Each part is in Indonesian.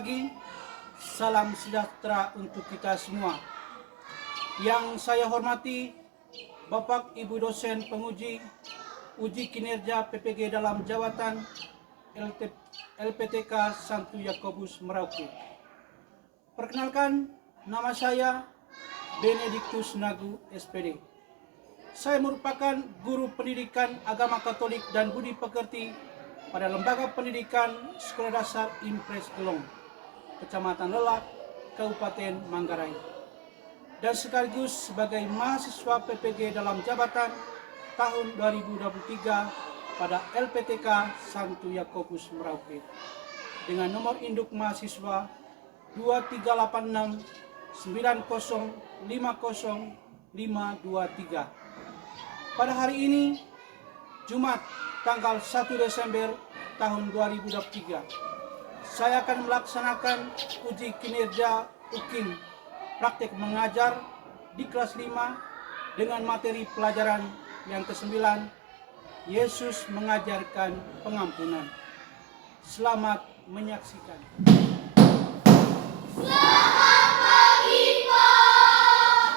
pagi, salam sejahtera untuk kita semua. Yang saya hormati Bapak Ibu dosen penguji uji kinerja PPG dalam jabatan LPTK Santo Yakobus Merauke. Perkenalkan, nama saya Benediktus Nagu SPD. Saya merupakan guru pendidikan agama Katolik dan budi pekerti pada Lembaga Pendidikan Sekolah Dasar Impres Gelong, Kecamatan Lelak, Kabupaten Manggarai, dan sekaligus sebagai mahasiswa PPG dalam jabatan tahun 2023 pada LPTK Santo Yakobus Merauke dengan nomor induk mahasiswa 2386 9050523. Pada hari ini, Jumat tanggal 1 Desember tahun 2023, saya akan melaksanakan uji kinerja UKIN praktek mengajar di kelas 5 dengan materi pelajaran yang ke-9, Yesus mengajarkan pengampunan. Selamat menyaksikan. Selamat pagi, Pak.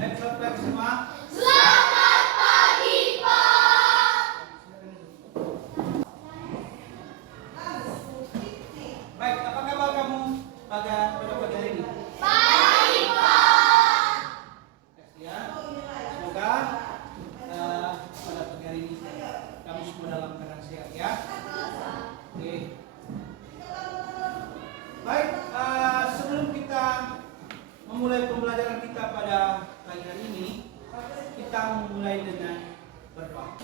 Baik semua. Selamat pagi, Pak. Baik, apa kabar kamu pada pagi hari ini? Baik, Pak. Ya, semoga pada pagi hari ini kamu semua dalam keadaan sehat ya. Oke. Baik, sebelum kita memulai pembelajaran kita pada pagi hari ini, kita memulai dengan berdoa.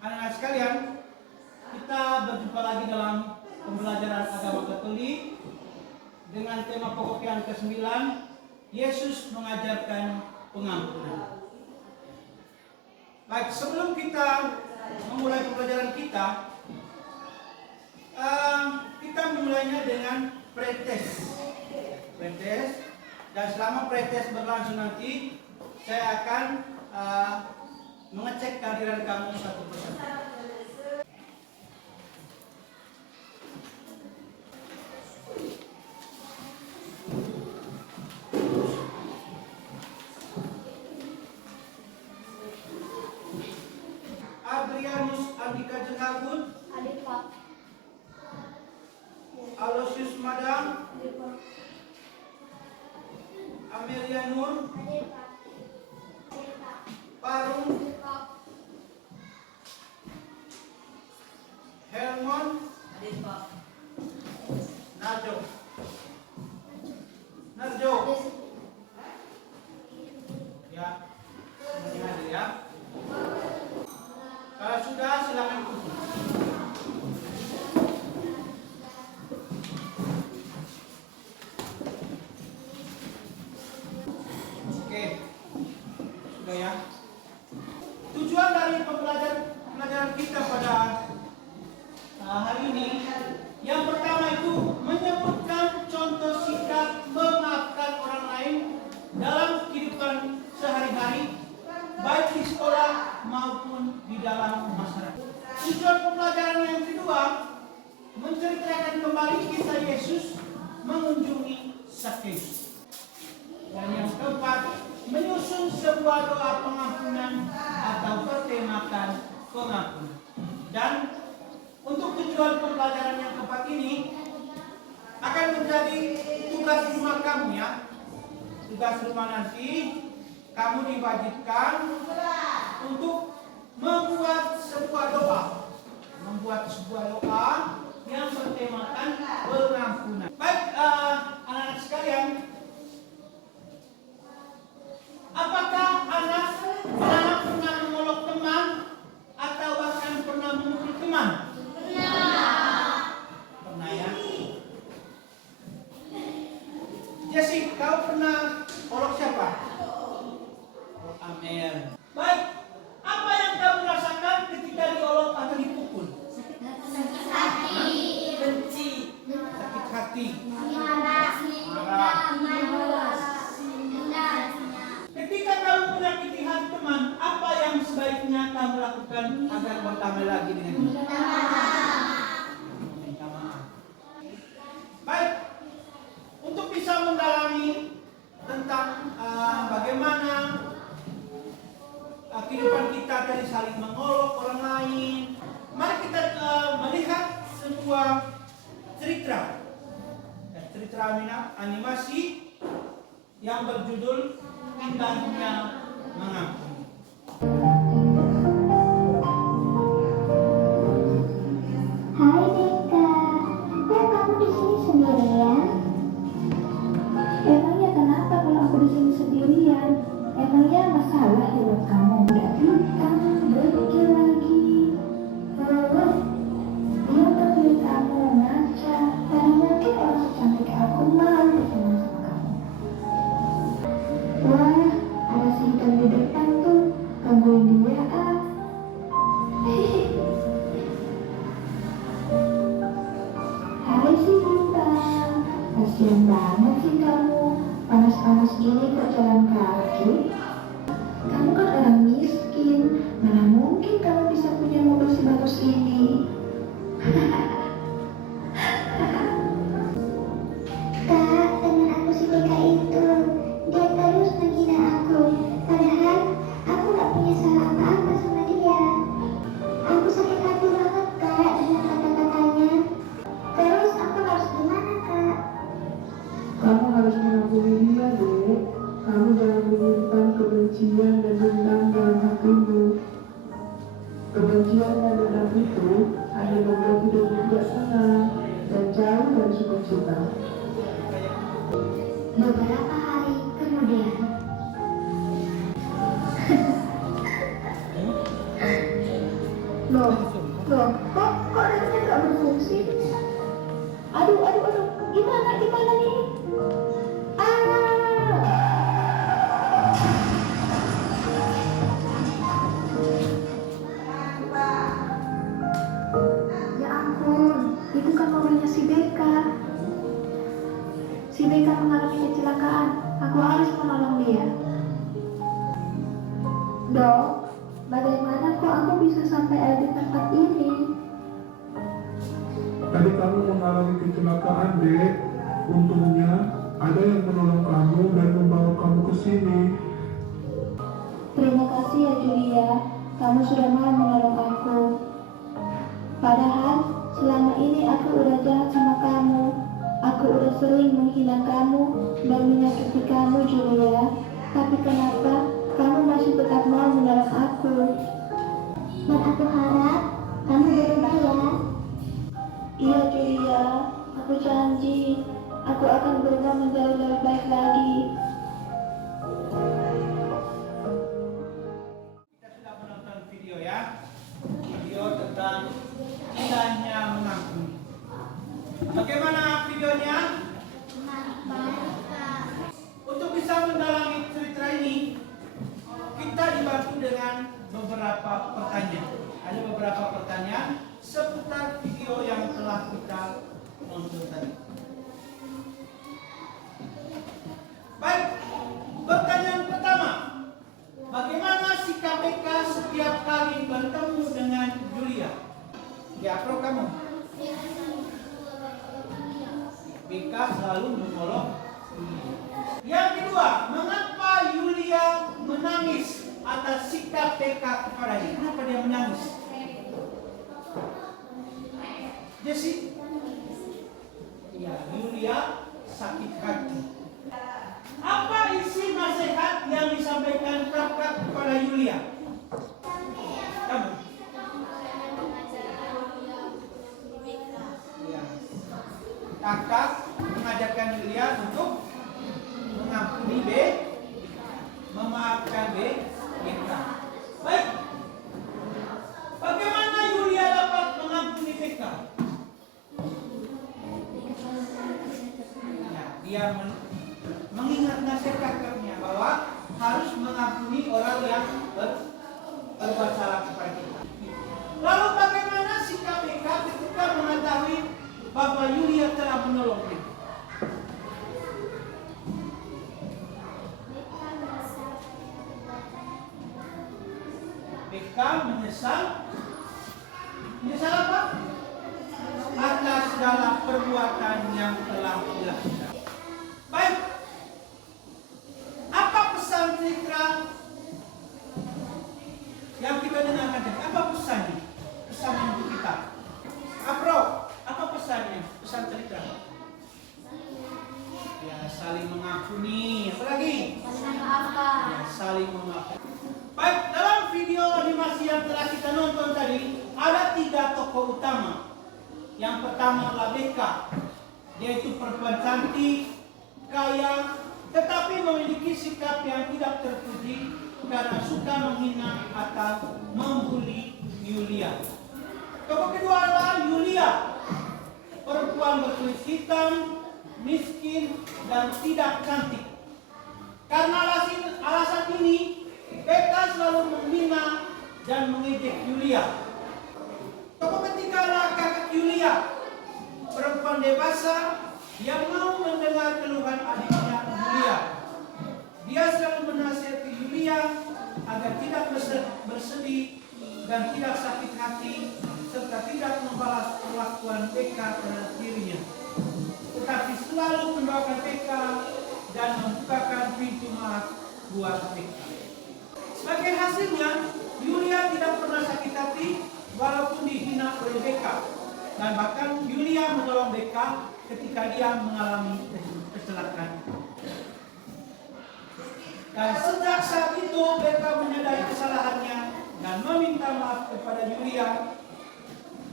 Anak-anak sekalian, kita berjumpa lagi dalam pembelajaran agama Katolik dengan tema pokok yang ke-9, Yesus mengajarkan pengampunan. Baik, sebelum kita memulai pembelajaran kita, kita memulainya dengan pretest. Dan selama pretest berlangsung nanti, saya akan mengecek kehadiran kamu satu persatu. Adrianus Andika Jengagun, Adik, Pak. Alosius Madang, Adik, Pak. Amelia Nur, Adik, Pak. Adik, Pak. Parung, Adik, Pak. Helmon, Adik, Pak. Narjo. Adik. Ya, semuanya hadir ya. Kalau sudah, silakan duduk. Oke, sudah ya. Tujuan dari pembelajaran kita pada hari ini, yang pertama itu menyebutkan contoh sikap memaafkan orang lain dalam kehidupan sehari-hari, baik di sekolah maupun di dalam masyarakat. Tujuan pembelajaran yang kedua, menceritakan kembali kisah Yesus mengunjungi Zakheus. Dan yang keempat, menyusun sebuah doa pengampunan atau bertemakan pengampunan. Dan untuk tujuan pembelajaran yang keempat ini akan menjadi tugas rumah kamu ya. Tugas rumah nanti kamu diwajibkan untuk membuat sebuah doa yang bertemakan pengampunan. Baik, anak-anak sekalian, apakah anak pernah mengolok teman atau bahkan pernah memukul teman? Pernah ya. hati. Ketika kamu menyakiti hati teman, apa yang sebaiknya kamu lakukan agar berdamai lagi dengan dia? Minta maaf. Baik, untuk bisa mendalami tentang bagaimana kehidupan kita dari saling mengolok orang lain, mari kita melihat sebuah cerita animasi yang berjudul Indahnya Mengampuni. Hai Deka, kok kamu di sini sendirian? Emangnya kenapa kalau aku di sini sendirian? Emangnya masalah hidup kamu? Udah bintang, berkir lagi. Dia panggil kamu ngaca. Karena mungkin orang secantik aku mau bersama sama kamu. Wah, ada si hitam di depan tuh. Gangguin dia ah. Hai si bintang, kasian banget sih kamu. Panas-panas gini kok jalan kaki. Kamu kan orang miskin, mana mungkin kamu bisa punya mobil sebagus ini. Kak, teman aku si Deka itu, dia terus menghina aku. Padahal aku gak punya salah apa-apa sama dia. Aku sakit hati banget Kak dengan kata-katanya. Terus aku harus gimana Kak? Kamu harus mengampuni dia, Dek. Kamu jangan menyimpan kebencian dan dendam dalam hatimu. Kebencian dan dendam itu hanya membuat hidupmu tidak tenang dan jauh dari sukacita. Beberapa hari kemudian. Loh, kok remnya nggak berfungsi? Aduh, gimana nih? Ya ampun, itu kan mobilnya si Beka. Si Beka mengalami kecelakaan. Aku harus menolong dia. Dok, bagaimana kok aku bisa sampai ada di tempat ini? Tadi kamu mengalami kecelakaan, Dek. Untungnya ada yang menolong kamu dan membawa kamu ke sini. Terima kasih ya Julia, kamu sudah mau menolong aku. Padahal selama ini aku udah jahat sama kamu. Aku udah sering menghina kamu dan menyakiti kamu Julia. Tapi kenapa kamu masih tetap mau menolong aku? Dan aku harap kamu berubah ya. Iya Julia, aku janji aku akan berubah menjadi lebih baik lagi. Kita sudah menonton video ya, video tentang indahnya mengampuni. Bagaimana videonya? Untuk bisa mendalami cerita ini, kita dibantu dengan beberapa pertanyaan. Ada beberapa pertanyaan seputar video yang telah kita nonton tadi. Baik, pertanyaan pertama. Bagaimana sikap Beka setiap kali bertemu dengan Julia? Ya, pro kamu. Beka selalu menolong. Yang kedua, mengapa Julia menangis atas sikap Beka kepadanya? Kenapa dia menangis? Jesse? Ya, Julia sakit hati. Apa isi nasihat yang disampaikan kakak kepada Julia? Kamu? Ya. Kakak mengajarkan Julia untuk mengampuni memaafkan Beka. Baik. Bagaimana Julia dapat mengampuni Beka? Ya, dia mengingat nasihat kakaknya bahwa harus mengampuni orang yang berbuat salah kepada kita. Lalu bagaimana sikap Beka ketika mengetahui bahwa Julia telah menolong Beka? perbuatan yang telah dilakukan. Baik, apa pesan Tritra yang kita dengarkan tadi? Apa pesannya? Pesan untuk kita. Apro, apa pesannya? Pesan Tritra. Ya, saling mengampuni. Apa lagi? Ya, saling memaafkan. Baik, dalam video animasi yang telah kita nonton tadi, ada 3 tokoh utama. Yang pertama adalah Beka, yaitu perempuan cantik, kaya, tetapi memiliki sikap yang tidak terpuji karena suka menghina atau membuli Yulia. Tokoh kedua adalah Yulia, perempuan berkulit hitam, miskin, dan tidak cantik. Karena alasan ini, Beka selalu menghina dan mengejek Yulia. Tokoh ketiga adalah kakak Yulia, perempuan dewasa yang mau mendengar keluhan adiknya Yulia. Dia selalu menasihati Yulia agar tidak bersedih dan tidak sakit hati, serta tidak membalas perlakuan Beka terhadap dirinya, tetapi selalu mendoakan Beka dan membukakan pintu maaf buat Beka. Sebagai hasilnya, Yulia tidak pernah sakit hati walaupun dihina oleh Beka, dan bahkan Yulia menolong Beka ketika dia mengalami kecelakaan. Dan sejak saat itu Beka menyadari kesalahannya dan meminta maaf kepada Yulia,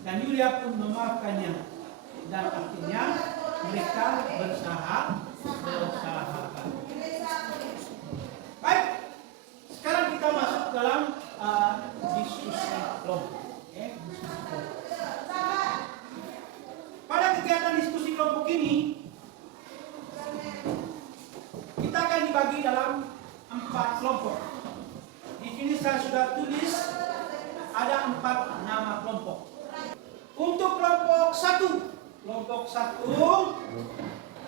dan Yulia pun memaafkannya, dan akhirnya mereka bersahabat. Baik, sekarang kita masuk dalam diskusi kelompok. Pada kegiatan diskusi kelompok ini, kita akan dibagi dalam 4 kelompok. Di sini saya sudah tulis ada 4 nama kelompok. Untuk kelompok 1,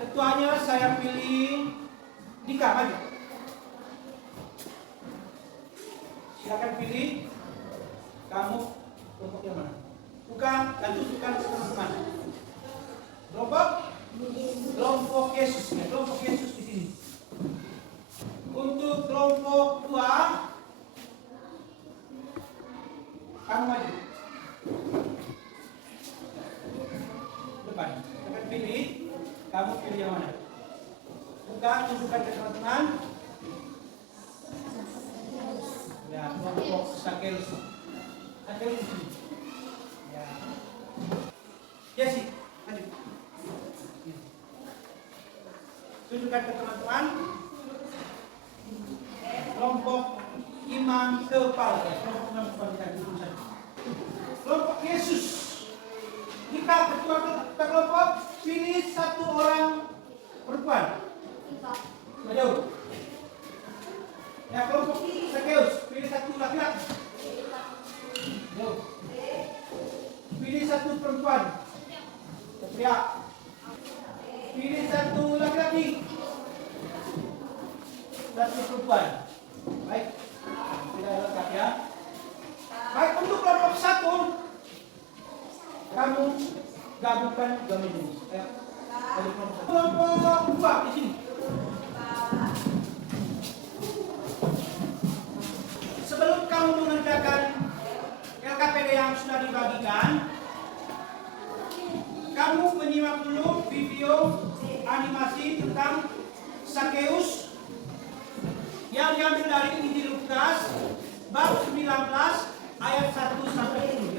ketuanya saya pilih Dika, maju. Silakan pilih kamu kelompok yang mana. Bukan, dan tunjukkan teman-teman. Kelompok Yesus, ya, kelompok Yesus di sini. Untuk kelompok 2, kamu maju. Depan, akan pilih. Kamu pilih yang mana? Bukan, tunjukkan ke teman-teman. Ya, kelompok Sakeus. Sakeus di sini. Ya. Jesse, maju. Tunjukkan ke teman-teman. Kelompok Imam Kepal, kelompok Imam Kepal kita tulisan. Kelompok Yesus. Jika ketua kelompok, pilih 1 orang perempuan. Maju. Ya, kelompok Sakeus, pilih 1 laki-laki. Maju. Pilih 1 perempuan. Teriak. Pilih 1 laki-laki. 1 perempuan. Baik. Tidak lengkap ya. Baik, untuk kelompok 1, kamu gabungkan 2 minggu. Ya. Kelompok 2 di sini. Sebelum kamu mengerjakan LKPD yang sudah dibagikan, kamu menyimak dulu video animasi tentang Sakeus yang diambil dari Injil Lukas bab 19 ayat 1 sampai 10.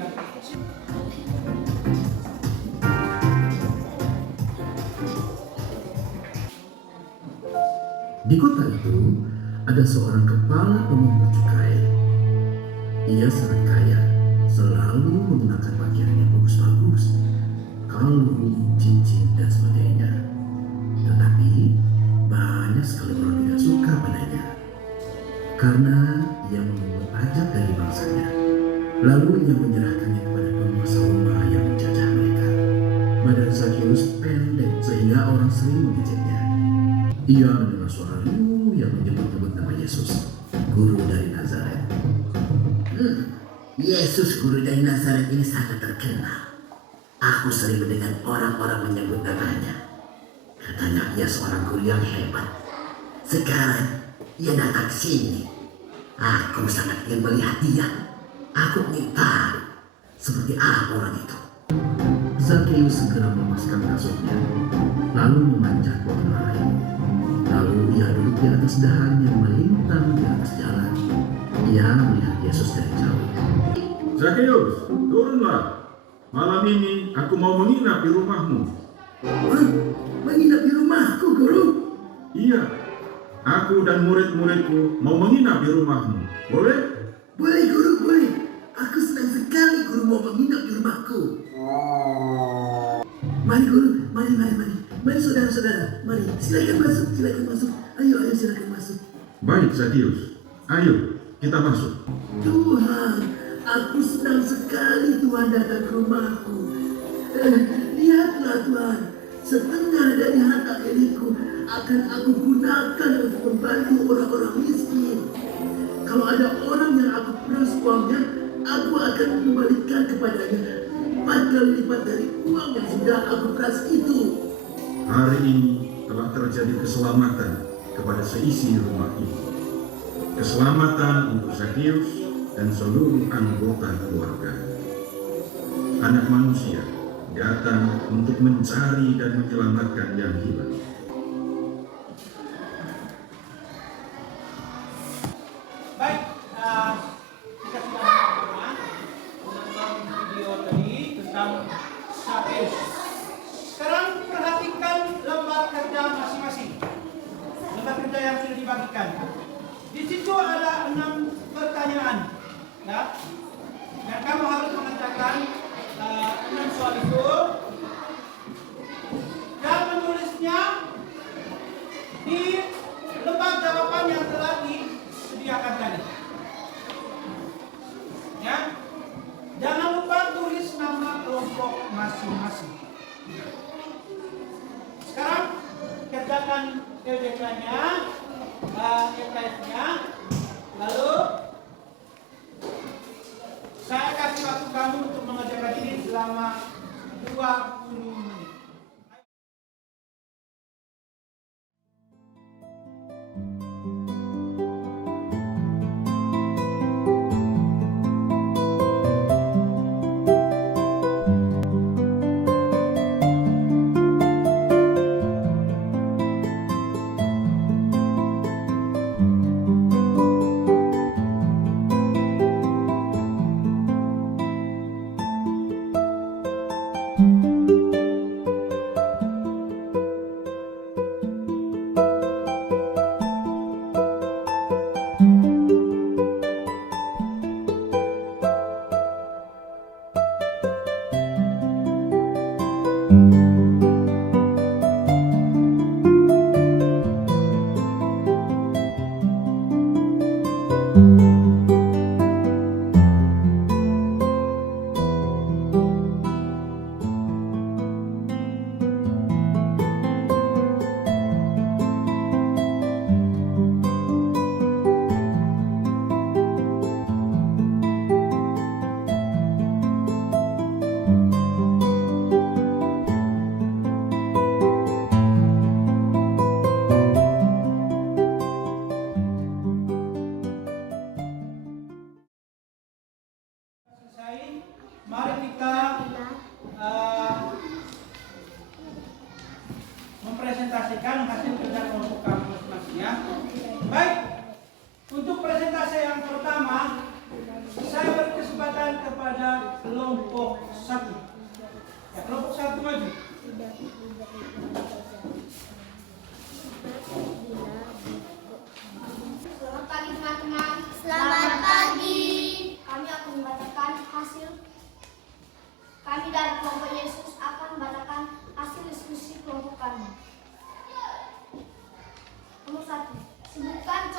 Di kota itu ada seorang kepala pemungut cukai. Ia sangat kaya, selalu menggunakan pakaian yang bagus-bagus, kalung, cincin, dan sebagainya. Tetapi banyak sekali orang tidak suka padanya karena ia memungut pajak dari bangsanya. Lalu ia menyerahkannya kepada penguasa Roma yang menjajah mereka. Badan Sakeus pendek sehingga orang sering mengejeknya. Ia mendengar suara riuh yang menyebut-nyebut nama Yesus, guru dari Nazaret. Yesus guru dari Nazaret ini sangat terkenal. Aku sering mendengar orang-orang menyebut namanya. Katanya ia seorang guru yang hebat. Sekarang ia datang ke sini. Aku sangat ingin melihat dia. Aku ingin tahu seperti apa orang itu. Zakheus segera melepaskan kasutnya, lalu memanjat pohon ara. Lalu ia duduk di atas dahan yang melintang di atas jalan. Ia melihat Yesus dari jauh. Zakheus, turunlah. Malam ini aku mau menginap di rumahmu. Menginap di rumahku, guru? Iya, aku dan murid-muridku mau menginap di rumahmu. Boleh? Boleh, guru, boleh. Aku senang sekali guru mau menginap di rumahku. Mari guru, mari. Mari saudara-saudara, mari. Silakan masuk. Ayo, silakan masuk. Baik, Zakheus. Ayo, kita masuk. Tuhan, aku senang sekali Tuhan datang ke rumahku. Lihatlah Tuhan, setengah dari harta milikku akan aku gunakan untuk membantu orang-orang miskin. Kalau ada orang yang aku peras uangnya, aku akan mengembalikan kepadanya 4 kali lipat dari uang yang sudah aku peras itu. Hari ini telah terjadi keselamatan kepada seisi rumah ini. Keselamatan untuk Zakheus dan seluruh anggota keluarga. Anak manusia datang untuk mencari dan menyelamatkan yang hilang. Baik, kita sudah menonton video tadi tentang Zakheus. Sekarang perhatikan lembar kerja masing-masing. Lembar kerja yang sudah dibagikan. Di situ ada 6 pertanyaan, ya. Dan kamu harus mengatakan 6 soal itu dan menulisnya di lembar jawaban yang telah disediakan tadi. Ya, jangan lupa tulis nama kelompok masing-masing. Sekarang kerjakan LDK-nya, LKS-nya, lalu saya kasih waktu kamu untuk mengerjakan ini selama 20 menit. Mari kita mempresentasikan hasil kerja kelompok kamu masing-masing, ya. Baik, untuk presentasi yang pertama saya berkesempatan kepada kelompok 1. Ya, kelompok 1 maju. Selamat pagi teman-teman. Selamat pagi. Kami akan membacakan hasil. Kami dari kelompok Yesus akan membacakan hasil diskusi kelompok kami. Nomor 1. Sebutkan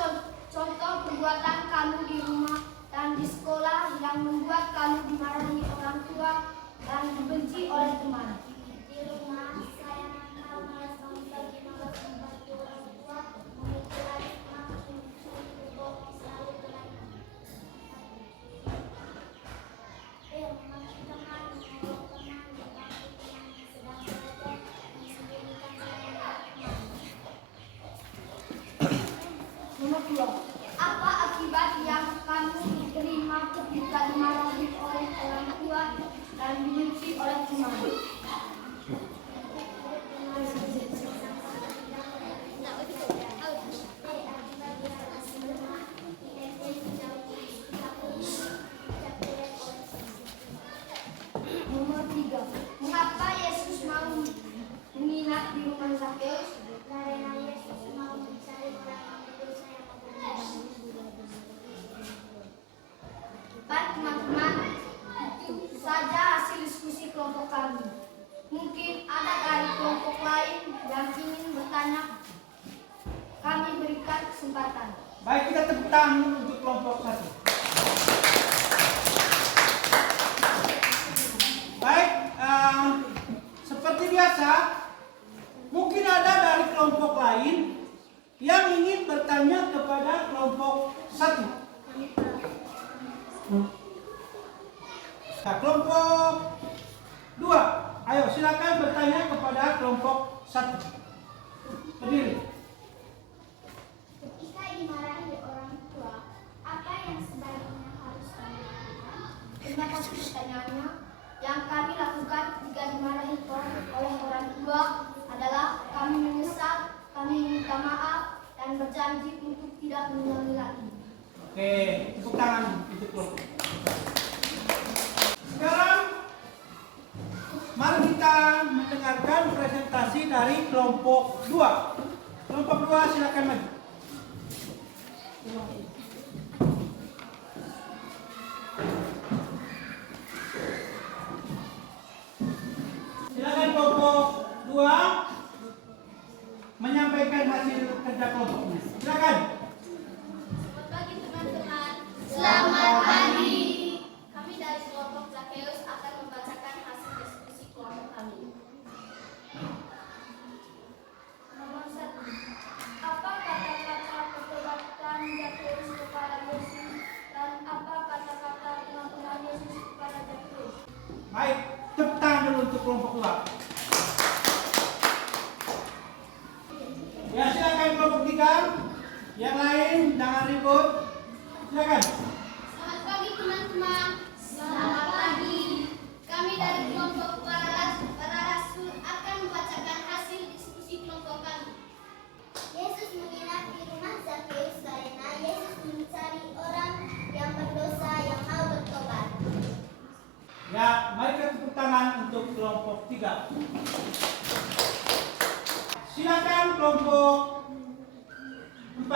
contoh perbuatan kamu di rumah dan di sekolah yang membuat kamu dimarahi orang tua dan dibenci oleh teman. Di rumah saya nakal, malas bangun pagi, malas membantu orang tua, memikir adik, malas menyusui, bohong, selalu berlain. Teman-teman menolong teman, Mengapa Yesus mau menginap di rumah Zakheus? Karena Yesus mau mencari orang yang berdosa yang bekerja. Baik teman-teman, itu saja hasil diskusi kelompok kami. Mungkin ada dari kelompok lain yang ingin bertanya. Kami berikan kesempatan. Baik, kita tepuk tangan untuk kelompok 1. Baik, seperti biasa, mungkin ada dari kelompok lain yang ingin bertanya kepada kelompok 1. Nah, kelompok 2, ayo silakan bertanya kepada kelompok 1. Berdiri. Ketika dimarahi orang tua, apa yang sebaiknya harus kami lakukan? Terima kasih pertanyaannya. Yang kami lakukan jika dimarahi oleh orang tua adalah kami menyesal, kami minta maaf, dan berjanji untuk tidak mengulangi lagi. Oke, tepuk tangan untuk kelompok. Sekarang mari kita mendengarkan presentasi dari kelompok 2. Kelompok 2 silakan maju. Silakan kelompok 2 menyampaikan hasil kerja kelompoknya. Silakan. Selamat pagi teman-teman. Selamat pagi. Kami dari kelompok Zakheus akan membacakan hasil diskusi kelompok kami. Nomor 1. Apa kata-kata pertobatan Zakheus kepada Yesus dan apa kata-kata pengakuan Yesus kepada Zakheus? Baik, tepuk tangan dulu untuk kelompok 2. Ya, silakan kelompok 3. Yang lain jangan ribut. Silakan. Selamat pagi teman-teman. Selamat pagi. Kami dari kelompok para rasul akan membacakan hasil diskusi kelompok kami. Yesus menginap di rumah Zakheus karena Yesus mencari orang yang berdosa yang mau bertobat. Ya, mari kita tepuk tangan untuk kelompok 3. Silakan kelompok 4.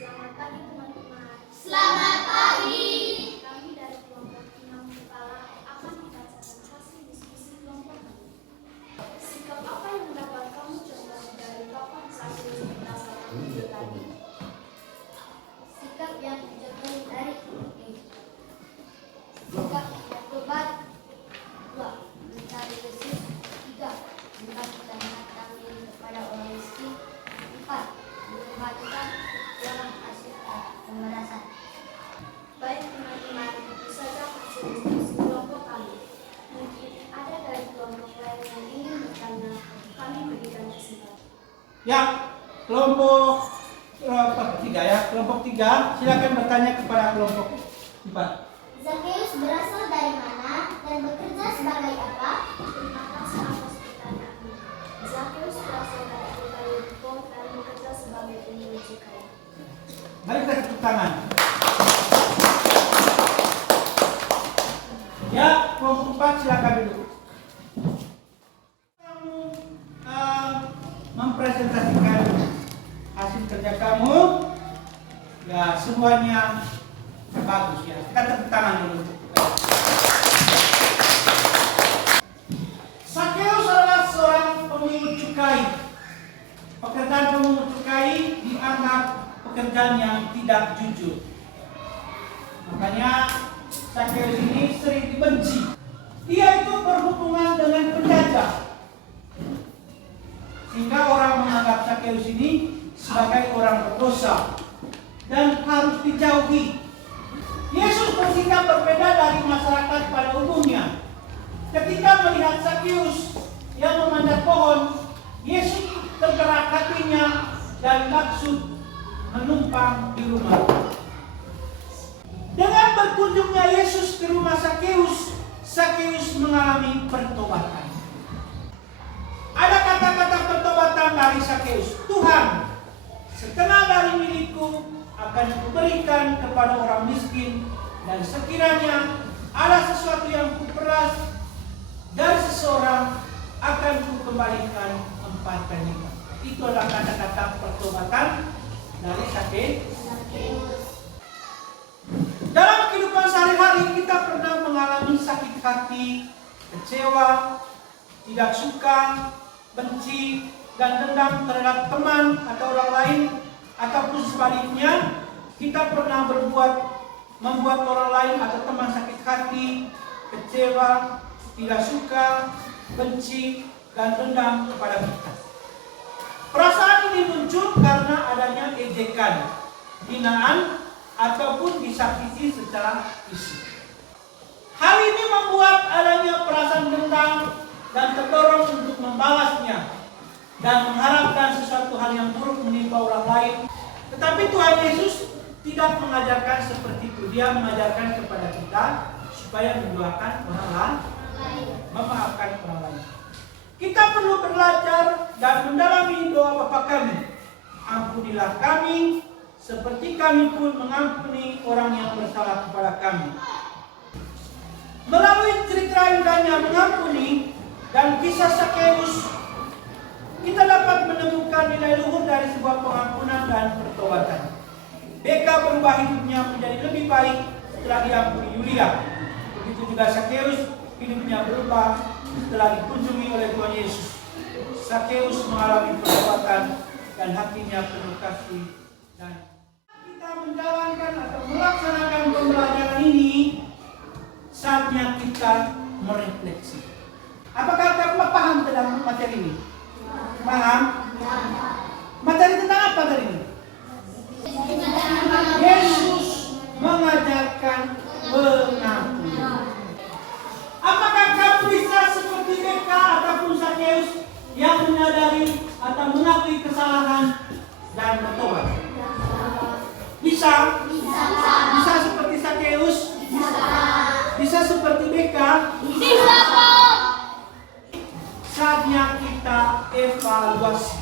Selamat pagi teman-teman. Selamat pagi. Kami dari kelompok 6 kepala akan membacakan hasil diskusi kelompok kami. Sikap apa yang mendapat kamu contoh dari Bapak Zakheus berdasarkan video tadi? Sikap yang dicontohi dari sikap yang tobat. 2. Mencari Yesus. 3. Membagikan harta milik kepada orang miskin. 4. Membagikan dalam hasil pemerasan. Baik teman-teman, itu saja hasil diskusi kelompok kami. Mungkin ada dari kelompok lain yang ingin bertanya, kami berikan kesempatan. Ya, kelompok 3 ya. Kelompok 3 silakan bertanya kepada kelompok 4. Zakheus berasal dari mana dan bekerja sebagai apa? Terima kasih atas pertanyaanmu. Zakheus berasal dari kota Yeriko dan bekerja sebagai pemungut cukai. Mari kita tepuk tangan. Ya, kelompok 4 silakan duduk. Kamu mempresentasikan hasil kerja kamu. Ya, semuanya bagus ya. Kita tepuk tangan dulu. Zakheus adalah seorang pemungut cukai. Pekerjaan pemungut cukai dianggap pekerjaan yang tidak jujur. Makanya Zakheus ini sering dibenci. Dia itu berhubungan dengan penjajah. Sehingga orang menganggap Zakheus ini sebagai orang berdosa dan harus dijauhi. Yesus bersikap berbeda dari masyarakat pada umumnya. Ketika melihat Zakheus yang memanjat pohon, Yesus tergerak hatinya dan maksud menumpang di rumah. Dengan berkunjungnya Yesus ke rumah Zakheus, Zakheus mengalami pertobatan. Ada kata-kata pertobatan dari Zakheus. Tuhan, setengah dari milikku akan kuberikan kepada orang miskin, dan sekiranya ada sesuatu yang kuperas Itu adalah kata-kata pertobatan dari Sakeus. Dalam kehidupan sehari-hari kita pernah mengalami sakit hati, kecewa, tidak suka, benci, dan dendam terhadap teman atau orang lain, ataupun sebaliknya kita pernah membuat orang lain atau teman sakit hati, kecewa, tidak suka, benci, dan dendam kepada kita. Perasaan ini muncul karena adanya ejekan, hinaan, ataupun disakiti secara fisik. Hal ini membuat adanya perasaan dendam dan terdorong untuk membalasnya dan mengharapkan sesuatu hal yang buruk menimpa orang lain. Tetapi Tuhan Yesus tidak mengajarkan seperti itu. Dia mengajarkan kepada kita supaya mendoakan orang lain, memaafkan orang lain. Kita perlu belajar dan mendalami doa Bapa kami. Ampunilah kami seperti kami pun mengampuni orang yang bersalah kepada kami. Melalui cerita indahnya mengampuni dan kisah Sakeus, kita dapat menemukan nilai luhur dari sebuah pengampunan dan pertobatan. Beka berubah hidupnya menjadi lebih baik setelah diampuni Yulia. Begitu juga Sakeus, hidupnya berubah setelah dikunjungi oleh Tuhan Yesus. Sakeus mengalami pertobatan dan hatinya penuh kasih. Dan kita menjalankan atau melaksanakan pembelajaran ini, saatnya kita merefleksi. Apakah kita paham tentang materi ini? Paham? Materi tentang apa tadi ini? Yesus mengajarkan pengampun. Apakah kamu bisa seperti Beka ataupun Sakeus yang menyadari atau mengakui kesalahan dan bertobat? Bisa? Bisa seperti Sakeus? Bisa seperti Beka? Bisa, Pak. Saatnya kita evaluasi.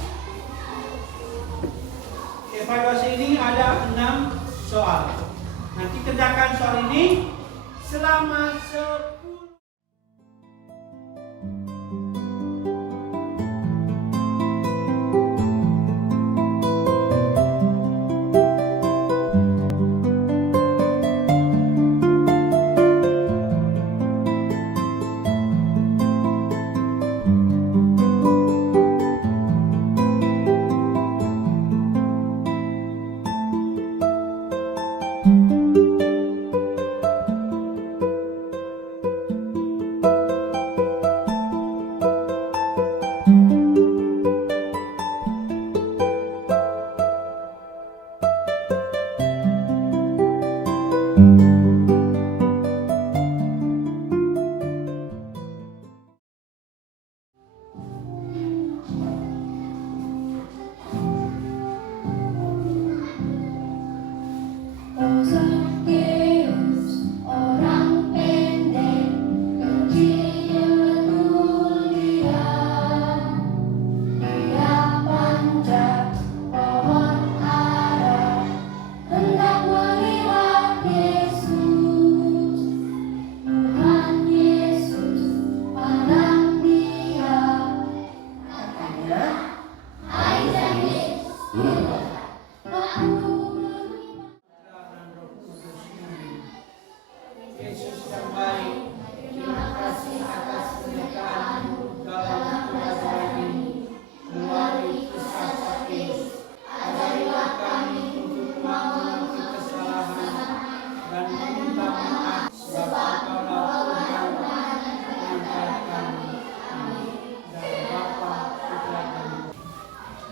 Evaluasi ini ada 6 soal. Nanti kerjakan soal ini selama 10.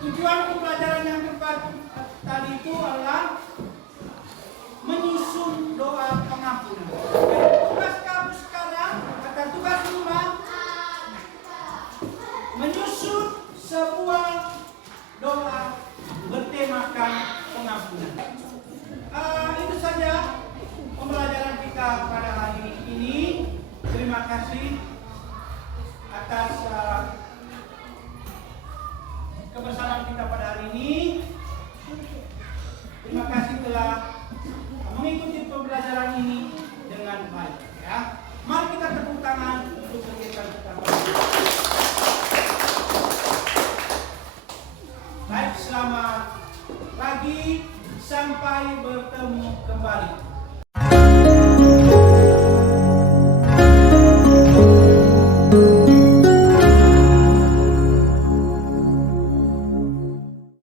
Tujuan pembelajaran yang tepat tadi itu adalah menyusun doa pengampunan. Tugas kamu sekarang atau tugas rumah menyusun sebuah doa bertemakan pengampunan. Itu saja pembelajaran kita pada hari ini. Terima kasih atas kebersamaan kita pada hari ini. Terima kasih telah mengikuti pembelajaran ini dengan baik. Ya, mari kita tepuk tangan untuk kegiatan kita. Sampai bertemu kembali.